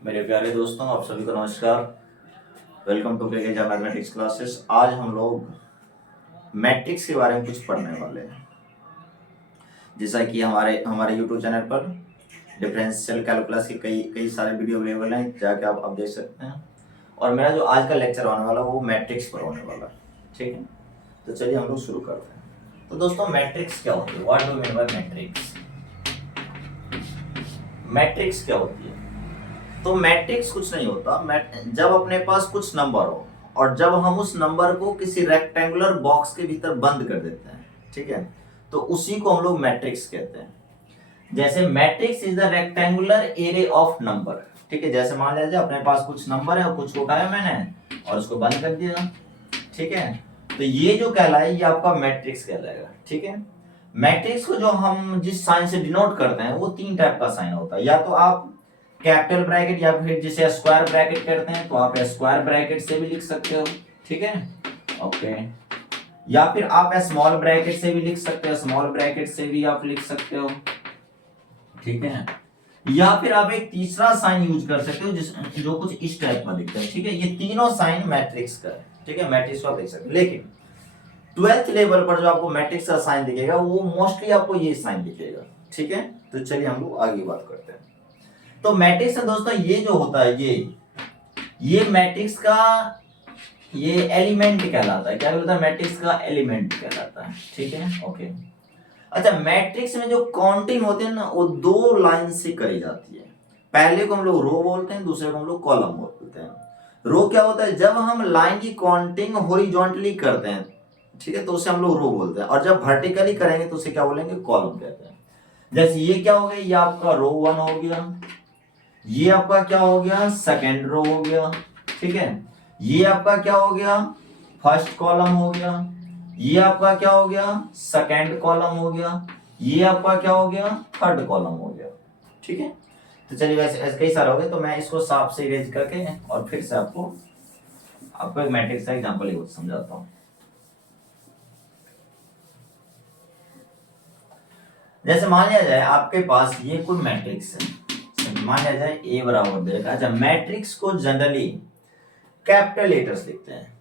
मेरे प्यारे दोस्तों, आप सभी को नमस्कार। वेलकम टू केकेजा मैथमेटिक्स क्लासेस। आज हम लोग मैट्रिक्स के बारे में कुछ पढ़ने वाले हैं। जैसा कि हमारे हमारे यूट्यूब चैनल पर डिफरेंशियल कैलकुलस के कई कई सारे वीडियो अवेलेबल हैं, जाके आप देख सकते हैं। और मेरा जो आज का लेक्चर होने वाला है वो मैट्रिक्स पर होने वाला है। ठीक है, तो चलिए हम लोग शुरू करते हैं। तो दोस्तों, मैट्रिक्स क्या होती है? What do mean by matrix? Matrix क्या होती है? तो मैट्रिक्स कुछ नहीं होता। जब अपने पास कुछ नंबर हो और जब हम उस नंबर को किसी रेक्टेंगुलर बॉक्स के भीतर बंद कर देते हैं, ठीक है, तो उसी को हम लोग मैट्रिक्स कहते हैं। जैसे matrix is the rectangular array of number. ठीक है, जैसे मान लीजिए अपने पास कुछ नंबर है और कुछ उठाया मैंने और उसको बंद कर दिया। ठीक है, तो ये जो कहलाए ये आपका मैट्रिक्स कहलाएगा। ठीक है, मैट्रिक्स को जो हम जिस साइन से डिनोट करते हैं वो तीन टाइप का साइन होता है। या तो आप कैपिटल ब्रैकेट या फिर जिसे स्क्वायर ब्रैकेट करते हैं तो आप स्क्वायर ब्रैकेट से भी लिख सकते हो। ठीक है, ओके। या फिर आप स्मॉल ब्रैकेट से भी लिख सकते हो, स्मॉल ब्रैकेट से भी आप लिख सकते हो। ठीक है, या फिर आप एक तीसरा साइन यूज कर सकते हो जो कुछ इस टाइप का दिखता है। ठीक है, ये तीनों साइन मैट्रिक्स का है। ठीक है, मैट्रिक्स को आप लिख सकते हो, लेकिन 12th लेवल पर जो आपको मैट्रिक्स का साइन दिखेगा वो मोस्टली आपको ये साइन दिखेगा। ठीक है, तो चलिए हम लोग आगे बात करते हैं। तो मैट्रिक्स है दोस्तों, ये जो होता है ये मैट्रिक्स का ये एलिमेंट कहलाता है। क्या कहलाता है? मैट्रिक्स का एलिमेंट कहलाता है। ठीक है, ओके। अच्छा, मैट्रिक्स में जो काउंटिंग होती है ना वो दो लाइन से करी जाती है। पहले को हम लोग रो बोलते हैं, दूसरे को हम लोग कॉलम बोलते हैं। रो क्या होता है? जब हम लाइन की काउंटिंग हॉरिजॉन्टली करते हैं, ठीक है, तो उसे हम लोग रो बोलते हैं। और जब वर्टिकली करेंगे तो उसे क्या बोलेंगे? कॉलम कहते हैं। जैसे ये क्या हो गया? ये आपका रो 1 हो गया। ये आपका क्या हो गया? सेकेंड रो हो गया। ठीक है, ये आपका क्या हो गया? फर्स्ट कॉलम हो गया। ये आपका क्या हो गया? सेकेंड कॉलम हो गया। ये आपका क्या हो गया? थर्ड कॉलम हो गया। ठीक है, तो चलिए वैसे ऐसे कई सारे हो गए, तो मैं इसको साफ से इरेज करके और फिर से आपको एक मैट्रिक्स का एग्जांपल समझाता हूँ। जैसे मान लिया जाए आपके पास ये कोई मैट्रिक्स है, मान लिया जाए ए बराबर दे रखा है। अच्छा, मैट्रिक्स को जनरली कैपिटल लेटर्स लिखते हैं,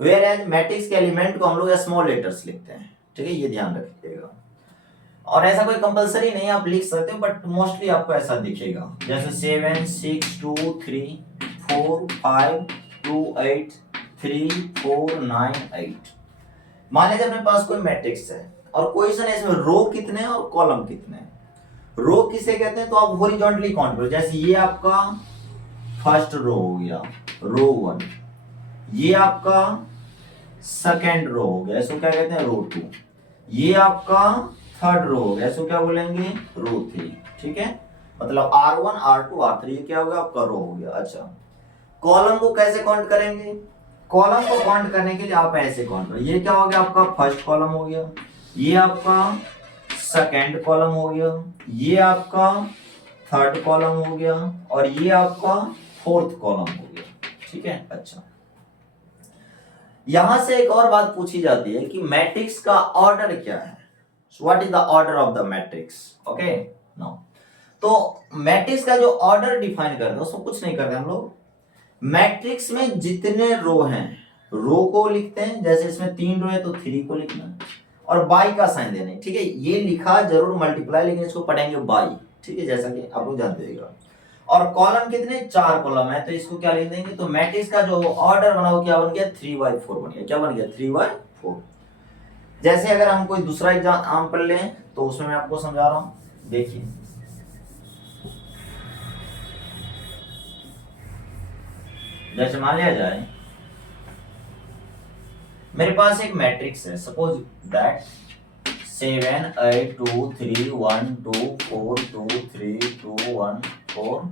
वेयर एज मैट्रिक्स के एलिमेंट को हम लोग स्मॉल लेटर्स लिखते हैं। ठीक है, ये ध्यान रखिएगा। और ऐसा कोई कंपलसरी नहीं, आप लिख सकते हो, बट मोस्टली आपको ऐसा दिखेगा। जैसे 7 6 2 3 4 5 2 8 3 4 9 8। मान लीजिए अपने पास कोई मैट्रिक्स है और क्वेश्चन है इसमें रो कितने हैं और कॉलम कितने हैं। रो किसे कहते हैं? तो आप हॉरिजॉन्टली काउंट करो। जैसे ये आपका फर्स्ट रो हो गया, रो 1। ये आपका सेकेंड रो हो गया, इसको क्या कहते हैं? रो 2। ये आपका थर्ड रो हो गया, इसको क्या बोलेंगे? रो 3। ठीक है, मतलब R1 R2 R3 ये क्या हो गया? आपका रो हो गया। अच्छा, कॉलम को कैसे काउंट करेंगे? कॉलम को काउंट करने के लिए आप ऐसे काउंट करो। ये क्या हो गया? आपका फर्स्ट कॉलम हो गया। ये आपका सेकेंड कॉलम हो गया। ये आपका थर्ड कॉलम हो गया और ये आपका फोर्थ कॉलम हो गया। ठीक है, अच्छा। यहां से एक और बात पूछी जाती है कि मैट्रिक्स का ऑर्डर क्या है? What is the order of the matrix? Okay, no. तो मैट्रिक्स का जो ऑर्डर डिफाइन करते हैं उसमें कुछ नहीं करते हम लोग। मैट्रिक्स में जितने रो हैं रो को लिखते हैं। जैसे इसमें 3 रो है तो 3 को लिखना और बाई का साइन देना है। ठीक है, ये लिखा जरूर मल्टीप्लाई, लेकिन इसको पढ़ेंगे बाई। ठीक है, जैसा कि आप लोग जानते हैं। और कॉलम कितने? 4 कॉलम है, तो इसको क्या लिख देंगे? तो मैट्रिक्स का जो ऑर्डर बना वो क्या बन गया? 3/4 बन गया। क्या बन गया? 3/4। जैसे अगर हम कोई दूसरा एग्जाम्पल लें तो उसमें मैं आपको समझा रहा हूं, देखिए। जैसे मान लिया जाए मेरे पास एक मैट्रिक्स है, सपोज दैट 7 8 2 3 1 2 4 2 3 2 1 4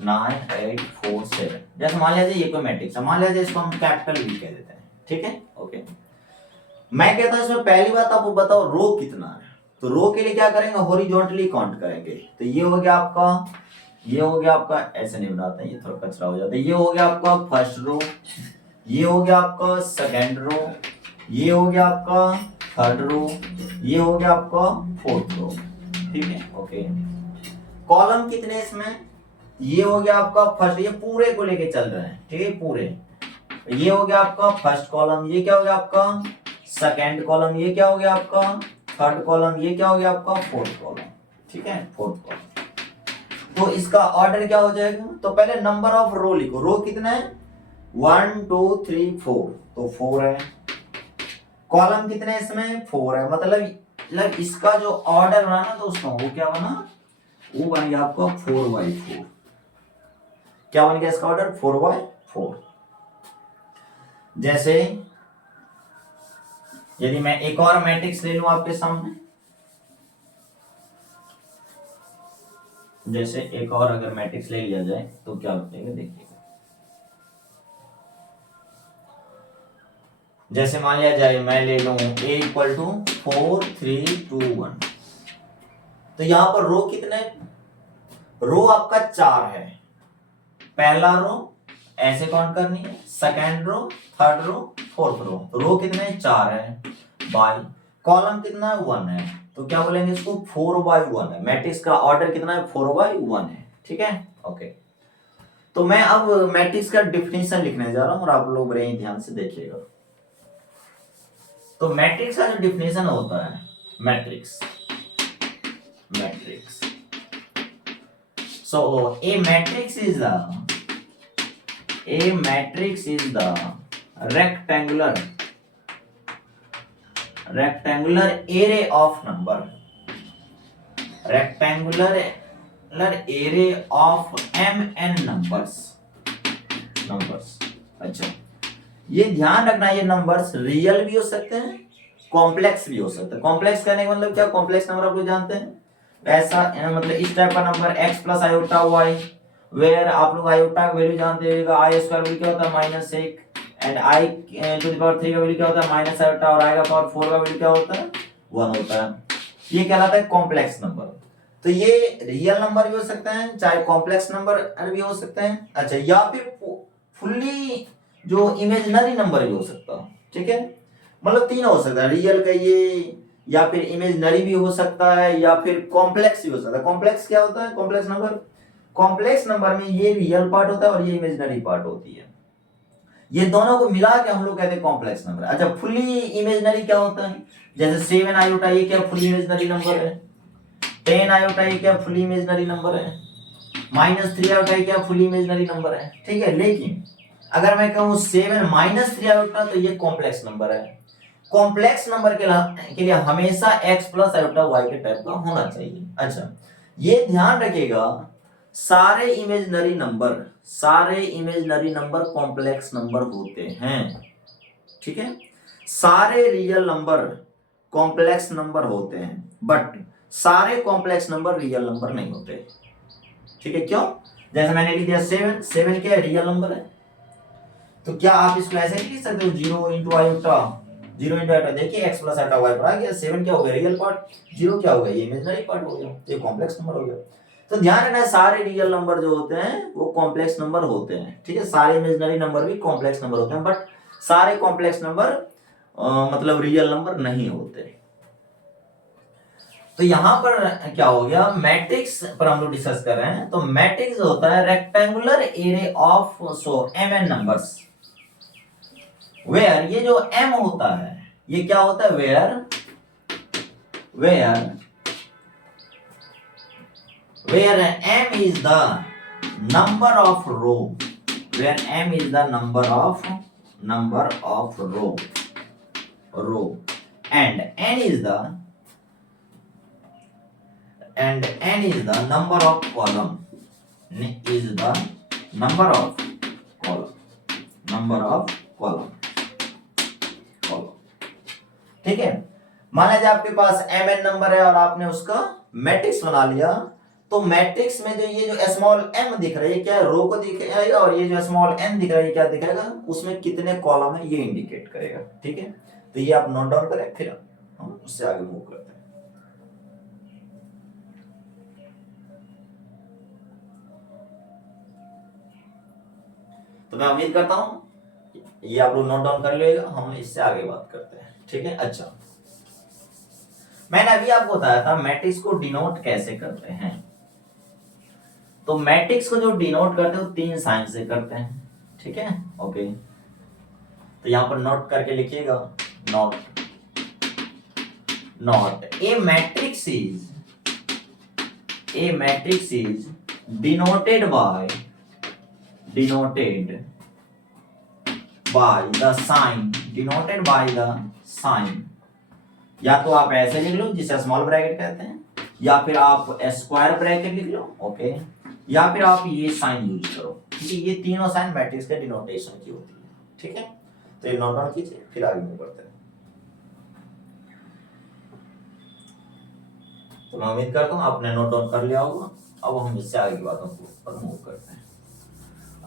9 8 4 7। जैसे मान लिया जाए ये कोई मैट्रिक्स है, मान लिया जाए इसको हम कैपिटल बी कह देते हैं। ठीक है, ओके। मैं कहता हूं इसमें पहली बात आपको बताओ रो कितना है। तो रो के लिए क्या करेंगे? हॉरिजॉन्टली काउंट करेंगे। तो ये हो गया आपका, ये हो गया आपका, ऐसे नहीं बनाते हैं, ये थोड़ा कचरा हो जाता है। ये हो गया आपका फर्स्ट रो, ये हो गया आपका सेकेंड रो, ये हो गया आपका थर्ड रो, ये हो गया आपका फोर्थ रो। ठीक है, ओके। कॉलम कितने इसमें? ये हो गया आपका फर्स्ट, ये पूरे को लेके चल रहे हैं, ठीक है पूरे। ये हो गया आपका फर्स्ट कॉलम, ये क्या हो गया आपका सेकंड कॉलम, ये क्या हो गया आपका थर्ड कॉलम, ये क्या हो गया आपका फोर्थ कॉलम, ठीक है फोर्थ कॉलम। तो इसका ऑर्डर क्या हो जाएगा, तो पहले नंबर ऑफ रो लिखो, रो कितने हैं 1 2 3 4, तो 4 है। कॉलम कितने हैं इसमें 4 है, मतलब इसका जो ऑर्डर बना ना दोस्तों, वो क्या बना, वो बन गया आपका 4/4। क्या बन गया इसका ऑर्डर 4/4। जैसे यदि मैं एक और मैट्रिक्स ले लूं आपके सामने, जैसे एक और अगर मैट्रिक्स ले लिया जाए तो क्या बनेगा देखिएगा। जैसे मान लिया जाए मैं ले लूं a इक्वल टू 4 3 2 1, तो यहां पर रो कितने, रो आपका 4 है। पहला रो ऐसे काउंट करनी है, second row, third row, fourth row, तो रो कितने 4 है बाय कॉलम कितना 1 है, तो क्या बोलेंगे इसको 4/1 है। मैट्रिक्स का ऑर्डर कितना है 4/1 है, ठीक है ओके। तो मैं अब मैट्रिक्स का डिफिनेशन लिखने जा रहा हूं और आप लोग बड़े ही ध्यान से देखिएगा। तो मैट्रिक्स का जो डिफिनेशन होता है, matrix Matrix so A matrix is the rectangular array of mn numbers। अच्छा, ये ध्यान रखना, ये नंबर्स रियल भी हो सकते हैं, कॉम्प्लेक्स भी हो सकते हैं। कॉम्प्लेक्स कहने का मतलब क्या, कॉम्प्लेक्स नंबर आप लोग जानते हैं, ऐसा मतलब इस टाइप का number x plus iota y, where आप लोग आयोटा का वैल्यू जानते होगा, आई स्क्वायर वैल्यू क्या होता है -1, and I to the power 3 का वैल्यू क्या होता है माइनस आयोटा, और आई का पावर 4 का वैल्यू क्या होता है 1 होता है। ये कहलाता है कॉम्प्लेक्स नंबर। तो ये रियल नंबर भी हो सकते हैं, चाहे कॉम्प्लेक्स नंबर भी हो सकते हैं, अच्छा, या फिर फुल्ली जो इमेजिनरी नंबर भी हो सकता है, ठीक है, मतलब तीन हो सकता है, रियल का ये, या फिर इमेजिनरी भी हो सकता है, या फिर कॉम्प्लेक्स भी हो सकता है। कॉम्प्लेक्स क्या होता है, कॉम्प्लेक्स नंबर में ये रियल पार्ट होता है और ये इमेजिनरी पार्ट होती है, ये दोनों को मिला के हम लोग कहते हैं कॉम्प्लेक्स नंबर। अच्छा, फुली इमेजिनरी क्या होता है, जैसे 7 आयोटा ये क्या फुली इमेजिनरी नंबर है, 10 आयोटा ये क्या फुली इमेजिनरी नंबर है, -3 आयोटा ये क्या फुली इमेजिनरी नंबर है, ठीक है। लेकिन अगर मैं कहूं 7 -3 आयोटा, तो ये कॉम्प्लेक्स नंबर है। कॉम्प्लेक्स नंबर के लिए हमेशा x प्लस आयोटा y के टाइप का होना चाहिए। अच्छा, ये ध्यान रखिएगा, सारे इमेजिनरी नंबर कॉम्प्लेक्स नंबर होते हैं, ठीक है। सारे रियल नंबर कॉम्प्लेक्स नंबर होते हैं, बट सारे कॉम्प्लेक्स नंबर रियल नंबर नहीं होते, ठीक है। क्यों, जैसे मैंने लिख दिया 7 क्या है रियल नंबर है, तो क्या आप इसको ऐसे नहीं लिख सकते हो 0 इंटू आयोटा, देखिए x प्लस आयोटा y पर आ गया, 7 क्या हो गया रियल पार्ट, 0 क्या हो गया ये इमेजिनरी पार्ट हो गया, ये कॉम्प्लेक्स नंबर हो गया। तो ध्यान रखना, सारे रियल नंबर जो होते हैं वो कॉम्प्लेक्स नंबर होते हैं, ठीक है। सारे इमेजिनरी नंबर भी कॉम्प्लेक्स नंबर होते हैं, बट सारे कॉम्प्लेक्स नंबर मतलब रियल नंबर नहीं होते। तो यहां पर क्या हो गया, मैट्रिक्स पर हम लोग डिस्कस कर रहे हैं। तो मैट्रिक्स होता है rectangular array of mn numbers, where ये जो m होता है ये क्या होता है, where m is the number of row, row and n is the number of column, ठीक है। मान लीजिए आपके पास mn नंबर है और आपने उसका मैट्रिक्स बना लिया, तो मैट्रिक्स में जो ये जो स्मॉल m दिख रहा है ये क्या है, रो को दिखाएगा, और ये जो स्मॉल n दिख रहा है ये क्या दिखाएगा, उसमें कितने कॉलम है ये इंडिकेट करेगा, ठीक है। तो ये आप नोट डाउन करें, फिर हम उससे आगे मूव करते हैं। तो मैं उम्मीद करता हूं ये आप लोग नोट डाउन कर लिएगा, हम इससे आगे बात करते हैं, ठीक है। अच्छा, मैंने अभी आपको बताया था मैट्रिक्स को डिनोट कैसे करते हैं। तो मैट्रिक्स को जो डिनोट करते हैं वो 3 साइन से करते हैं, ठीक है। ओके, तो यहां पर नोट करके लिखिएगा, note note A matrix is denoted by the sign, या तो आप ऐसे लिख लो जिसे स्मॉल ब्रैकेट कहते हैं, या फिर आप स्क्वायर ब्रैकेट लिख लो, ओके, या फिर आप ये साइन यूज करो, क्योंकि ये तीनों साइन मैट्रिक्स के डिनोटेशन की होती है, ठीक है। तो ये नोट डाउन कीजिए, फिर आगे मूव करते हैं। तो मैं उम्मीद करता हूँ आपने नोट डाउन कर लिया होगा। अब हम इससे आगे की बातों को मूव करते हैं।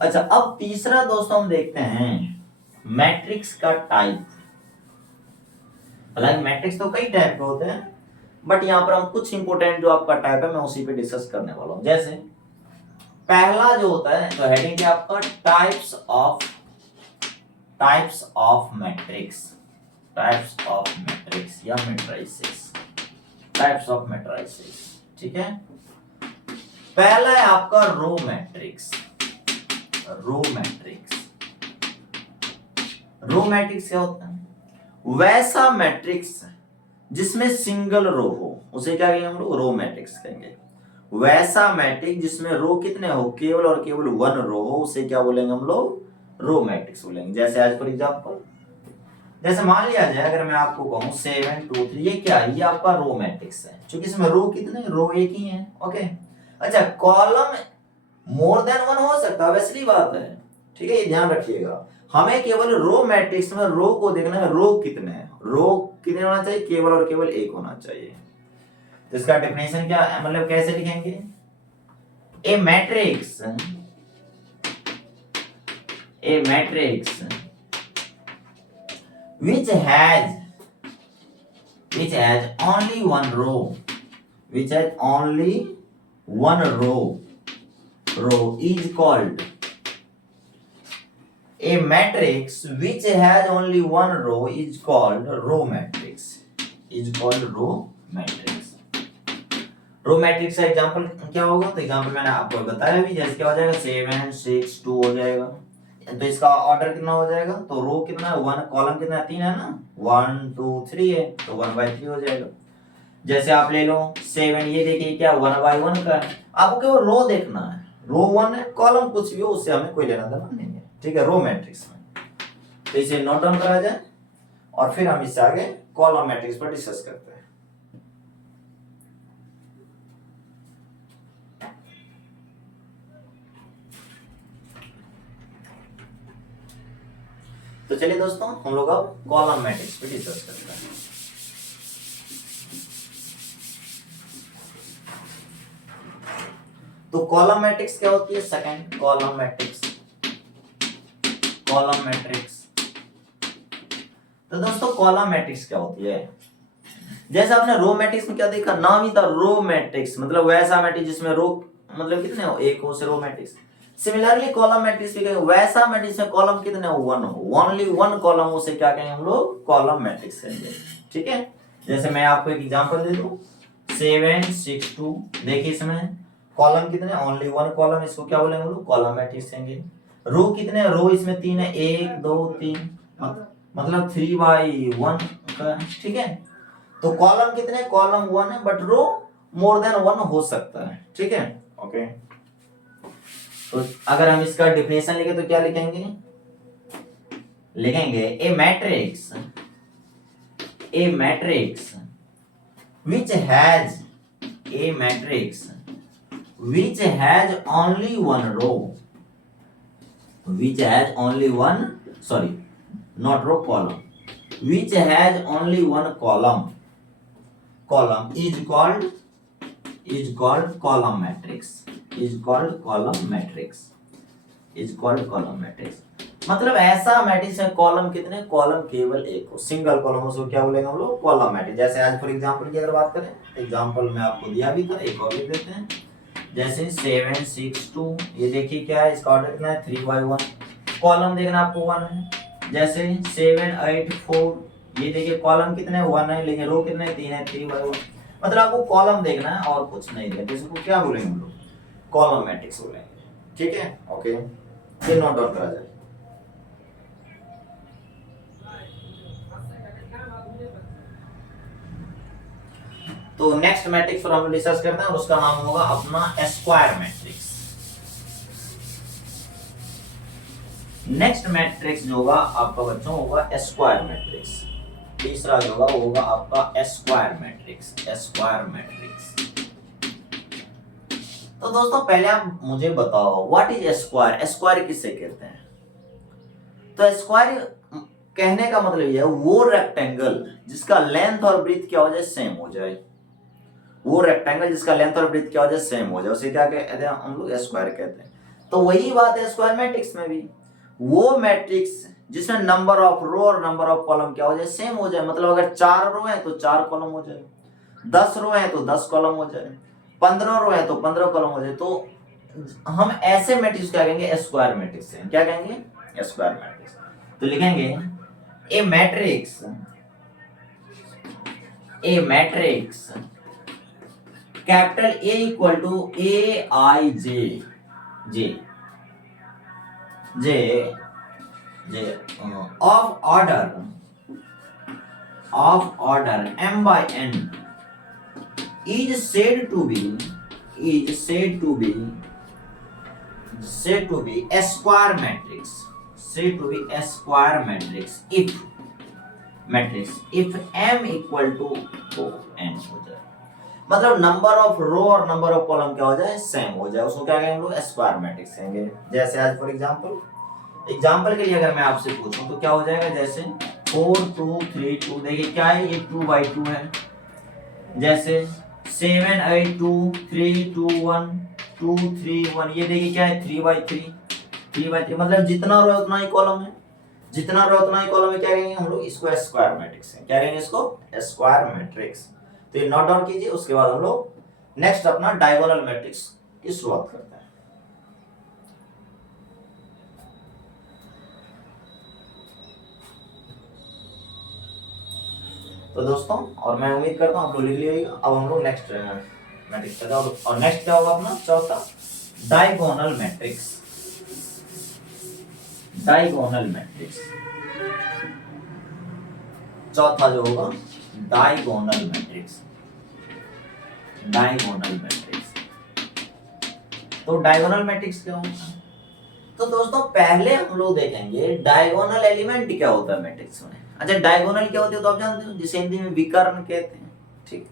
अच्छा, अब तीसरा दोस्तों हम देखते हैं मैट्रिक्स का टाइप। हालांकि मैट्रिक्स तो कई टाइप के होते हैं, बट यहाँ पर हम कुछ इंपोर्टेंट जो आपका टाइप है मैं उसी पे डिस्कस करने वाला हूँ। जैसे पहला जो होता है, तो हेडिंग है आपका टाइप्स ऑफ मैट्रिक्स या मैट्रिसेस, टाइप्स ऑफ मैट्रिसेस, ठीक है। पहला है आपका रो मैट्रिक्स क्या होता है? वैसा मैट्रिक्स जिसमें सिंगल रो हो उसे क्या कहेंगे हम लोग? रो मैट्रिक्स कहेंगे। वैसा मैट्रिक्स जिसमें रो कितने हो? केवल और केवल 1 रो हो, उसे क्या बोलेंगे हम लोग? रो मैट्रिक्स बोलेंगे। जैसे आज फॉर एग्जांपल, जैसे मान लिया जाए अगर मैं आपको कहूं 7 2 3, ये क्या है? ये आपका रो मैट्रिक्स है, क्योंकि इसमें रो कितने? रो एक ही है, ओके। अच्छा, कॉलम मोर देन 1 हो सकता है, वैसी बात है, ठीक है, ये ध्यान रखिएगा। हमें केवल रो मैट्रिक्स में रो को देखना है, रो कितने हैं, रो कितने होना चाहिए? केवल और केवल एक होना चाहिए। तो इसका डेफिनेशन क्या है, मतलब कैसे लिखेंगे? A matrix which has only one row is called a matrix which has only one row is called row matrix. Row matrix का एग्जांपल क्या होगा? तो एग्जांपल मैंने आपको बताया भी, जैसे क्या हो जाएगा 7 6 2 हो जाएगा। तो इसका ऑर्डर कितना हो जाएगा? तो रो कितना है? 1, कॉलम कितना है? 3 है ना, 1 2 3 है, तो 1/3 हो जाएगा। जैसे आप ले लो 7, ये देखिए क्या 1/1 का है। आपको केवल रो देखना है, रो 1 है, कॉलम कुछ भी हो उससे हमें कोई लेना देना नहीं है, ठीक है, रो मैट्रिक्स में। तो इसे नोट डाउन करा जाए और फिर हम इससे आगे कॉलम मैट्रिक्स पर डिस्कस करते हैं। तो चलिए दोस्तों, हम लोग अब कॉलम मैट्रिक्स पे डिस्कस करते हैं। तो कॉलम मैट्रिक्स क्या होती है? Second, column matrix. तो दोस्तों कॉलम मैट्रिक्स क्या होती है? जैसे आपने रो मैट्रिक्स में क्या देखा, नाम ही था रो मैट्रिक्स, मतलब वैसा मैट्रिक्स जिसमें रो मतलब कितने हो? एक हो, से row matrix. Similarly column matrix भी कहेंगे वैसा मैट्रिक्स में कॉलम कितने हो? 1 हो, ओनली 1 कॉलम, उसे क्या कहेंगे हम लोग? कॉलम मैट्रिक्स कहेंगे, ठीक है। जैसे मैं आपको एक एग्जांपल दे दूं 7 6 2, देखिए इसमें कॉलम कितने? ओनली 1 कॉलम, इसको क्या बोलेंगे हम लोग? कॉलम मैट्रिक्स कहेंगे। रो कितने? रो इसमें 3 है, 1 2 3, मतलब 3/1 का, ठीक है। तो कॉलम कितने? कॉलम 1 है, बट रो मोर देन 1 हो सकता है, ठीक है, ओके। तो अगर हम इसका डेफिनेशन लिखें तो क्या लिखेंगे? A matrix which has only one row, column, which has only one column is called column matrix। मतलब ऐसा मैट्रिक्स है कॉलम कितने? कॉलम केवल एक हो, सिंगल कॉलम, उसको क्या बोलेंगे हम लोग? Column matrix. जैसे आज फॉर एग्जांपल की अगर बात करें, एग्जांपल मैं आपको दिया भी था, एक और लिख देते हैं। जैसे 7 6 2, ये देखिए क्या है, इसका ऑर्डर कितना है? 3/1, कॉलम देखना आपको 1 है। जैसे 7 8 4, ये देखिए कॉलम कितने? 1 है, लेकिन रो कितने? 3 है, 3/1। मतलब आपको कॉलम देखना है और कुछ नहीं देखना। इसको क्या बोलेंगे हम लोग? कॉलम मैट्रिक्स बोलेंगे, ठीक है। ओके, ये नोट डाउन करा जाए। तो नेक्स्ट मैट्रिक्स पर हम डिस्कस करते हैं और उसका नाम होगा अपना स्क्वायर मैट्रिक्स। नेक्स्ट मैट्रिक्स जो होगा आपका बच्चों होगा स्क्वायर मैट्रिक्स। तीसरा जो होगा वो होगा आपका स्क्वायर मैट्रिक्स, स्क्वायर मैट्रिक्स। तो दोस्तों पहले आप मुझे बताओ व्हाट इज स्क्वायर, स्क्वायर किसे कहते हैं? तो स्क्वायर कहने का मतलब यह है वो रेक्टेंगल जिसका लेंथ और ब्रीथ क्या हो जाए, सेम हो जाए। वो रेक्टेंगल जिसका लेंथ और ब्रीथ क्या हो जाए, सेम हो जाए, उसे क्या कहते हैं हम लोग, स्क्वायर कहते हैं। तो वही बात है स्क्वायर मैट्रिक्स में भी, वो मैट्रिक्स जिसमें नंबर ऑफ रो और नंबर ऑफ कॉलम क्या हो जाए, सेम हो जाए। मतलब अगर 4 रो है तो 4 कॉलम हो जाए, 10 रो है तो 10 कॉलम हो जाए, 15 रो है तो 15 कॉलम हो जाए। तो हम ऐसे मैट्रिक्स क्या कहेंगे, स्क्वायर मैट्रिक्स है। क्या कहेंगे, स्क्वायर मैट्रिक्स। तो लिखेंगे a matrix, a matrix capital A equal to a i j, j j j of order m by n is said to be a square matrix, if m equal to n हो जाए। मतलब number of रो और number of column क्या हो जाए, same हो जाए, उसको क्या कहेंगे हम लोग, स्क्वायर मैट्रिक्स कहेंगे। जैसे आज फॉर एग्जांपल के लिए अगर मैं आपसे पूछूं तो क्या हो जाएगा, जैसे 4 2 3 2, देखिए क्या है ये 2/2 है। जैसे 7 8 2 3 2 1 2 3 1, ये देखिए क्या है 3/3, मतलब जितना रो उतना ही कॉलम है, जितना रो उतना ही कॉलम है। क्या कहेंगे हम लोग, इसको स्क्वायर मैट्रिक्स है। क्या कहेंगे इसको, स्क्वायर मैट्रिक्स। तो ये नोट डाउन कीजिए। उसके बाद हम लोग नेक्स्ट अपना डायगोनल मैट्रिक्स की शुरुआत करते हैं। तो दोस्तों, और मैं उम्मीद करता हूं आप लोग लिख लिएगा। अब हम लोग नेक्स्ट मैट्रिक्स करते हैं, और नेक्स्ट क्या होगा अपना चौथा, डायगोनल मैट्रिक्स। डायगोनल मैट्रिक्स चौथा जो होगा, डायगोनल मैट्रिक्स। डायगोनल मैट्रिक्स, तो डायगोनल मैट्रिक्स क्या होता है? तो दोस्तों पहले हम लोग देखेंगे डायगोनल एलिमेंट क्या होता है मैट्रिक्स में। अच्छा, डायगोनल क्या होती है तो आप जानते हो, जिसे हिंदी में विकर्ण कहते हैं, ठीक।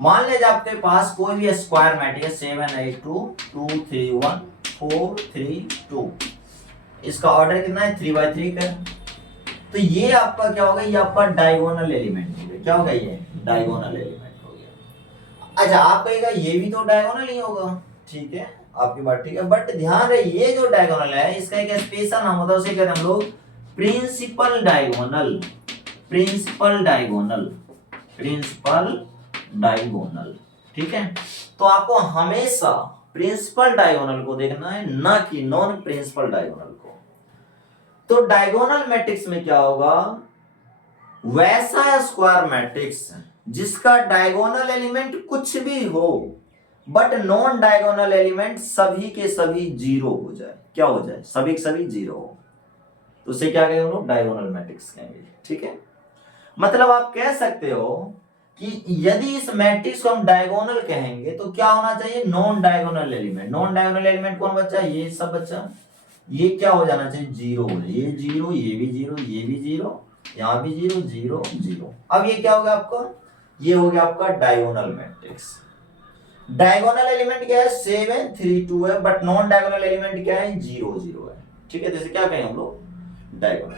मान लीजिए आपके पास कोई भी स्क्वायर मैट्रिक्स 7 8 2 2 3 1 4 3 2, इसका ऑर्डर कितना है, 3/3 का। तो ये आपका क्या होगा, ये आपका डायगोनल एलिमेंट हो गया। क्या होगा, ये डायगोनल एलिमेंट हो गया। अच्छा, आप कहेगा ये भी तो डायगोनल ही होगा, ठीक है, आपकी बात ठीक है, बट ध्यान रहे ये जो डायगोनल है इसका एक स्पेशल नाम होता है, उसे कहते हैं हम लोग principal diagonal. Principal diagonal, principal diagonal, ठीक है। तो आपको हमेशा प्रिंसिपल डायगोनल को देखना है, ना कि नॉन प्रिंसिपल डायगोनल को। तो डायगोनल मैट्रिक्स में क्या होगा, वैसा स्क्वायर मैट्रिक्स जिसका डायगोनल एलिमेंट कुछ भी हो बट नॉन डायगोनल एलिमेंट सभी के सभी जीरो हो जाए। क्या हो जाए, सभी के सभी जीरो हो, तो उसे क्या कहेंगे हम लोग, डायगोनल मैट्रिक्स कहेंगे, ठीक है। मतलब आप कह सकते हो कि यदि इस मैट्रिक्स को हम डायगोनल कहेंगे तो क्या होना चाहिए, non diagonal element. Non diagonal element कौन बच्चा, ये सब बच्चा, ये क्या हो जाना चाहिए, जीरो हो जाए। ये जीरो, ये भी जीरो, ये भी जीरो, यहाँ भी जीरो, जीरो जीरो। अब ये क्या हो गया आपका, ये हो गया आपका डायगोनल मैट्रिक्स। डायगोनल एलिमेंट क्या है, 7 3 2 है, बट नॉन डायगोनल एलिमेंट क्या है, 0 0 है, ठीक है। जैसे क्या कहें हम लोग, डायगोनल।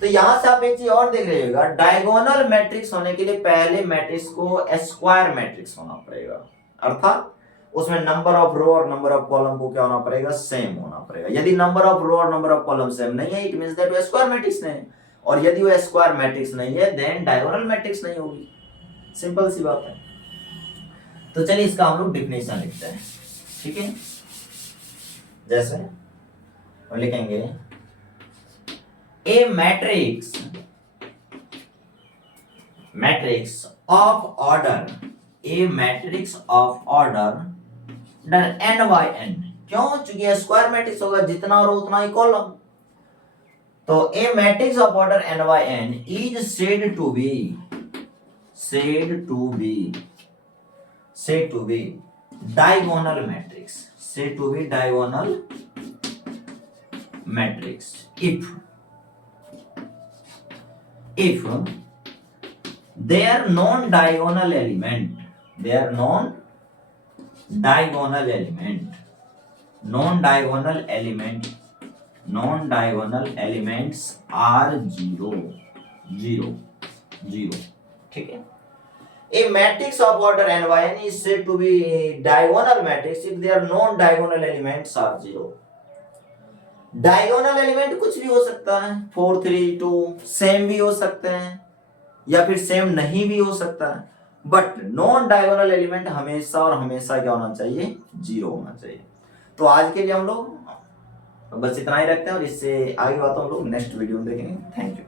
तो यहां से आप एक चीज और देख रहिएगा, डायगोनल मैट्रिक्स होने के लिए पहले मैट्रिक्स को स्क्वायर मैट्रिक्स होना पड़ेगा, अर्थात उसमें नंबर ऑफ रो और नंबर ऑफ कॉलम को क्या होना पड़ेगा, सेम होना पड़ेगा। यदि नंबर ऑफ रो और नंबर ऑफ कॉलम सेम नहीं है, इट मींस दैट वो स्क्वायर मैट्रिक्स नहीं है, और यदि वो स्क्वायर मैट्रिक्स नहीं है देन डायगोनल मैट्रिक्स नहीं होगी। सिंपल सी बात है। तो चलिए इसका हम लोग डिफिनेशन लिखते हैं, ठीक है। जैसे हम लिखेंगे a matrix of order, a matrix of order order n by n, क्यों? चूंकि स्क्वायर मैट्रिक्स होगा, जितना और उतना ही कॉलम। तो a matrix of order n by n is said to be diagonal matrix, said to be diagonal matrix if their non-diagonal elements are zero. ठीक है। A matrix of order n by n is said to be diagonal matrix if their non-diagonal elements are zero. Diagonal element कुछ भी हो सकता है, 4 3 2 same भी हो सकते हैं या फिर सेम नहीं भी हो सकता है, बट नॉन डायगोनल एलिमेंट हमेशा और हमेशा क्या होना चाहिए? जीरो होना चाहिए। तो आज के लिए हम लोग बस इतना ही रखते हैं और इससे आगे बात हम लोग नेक्स्ट वीडियो में देखेंगे। Thank you.